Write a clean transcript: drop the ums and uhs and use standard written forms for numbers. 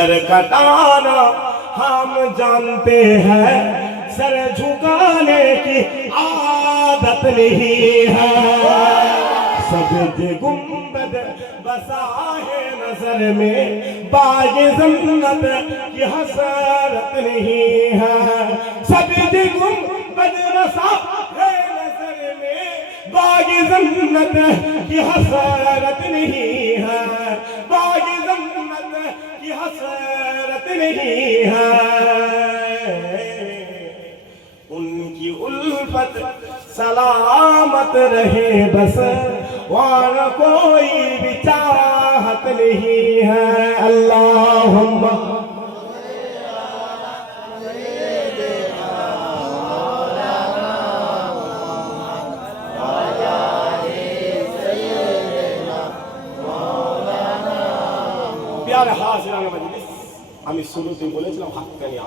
Sir कटाना हम जानते हैं, सर झुकाने की आदत नहीं है। सजद गुंबद बसा है नजर में, बाग जन्नत की हसरत नहीं है। सजद गुंबद बसा है नजर में, बाग जन्नत की हसरत नहीं है। बाग जन्नत की हसरत नहीं है। उनकी उल्फत सलामत रहे बस, और कोई भी चाहत नहीं है। अल्लाहुम्मा প্যারা হাজিরান মজলিস, আমি শুরুতে বলেছিলাম হাক্কানি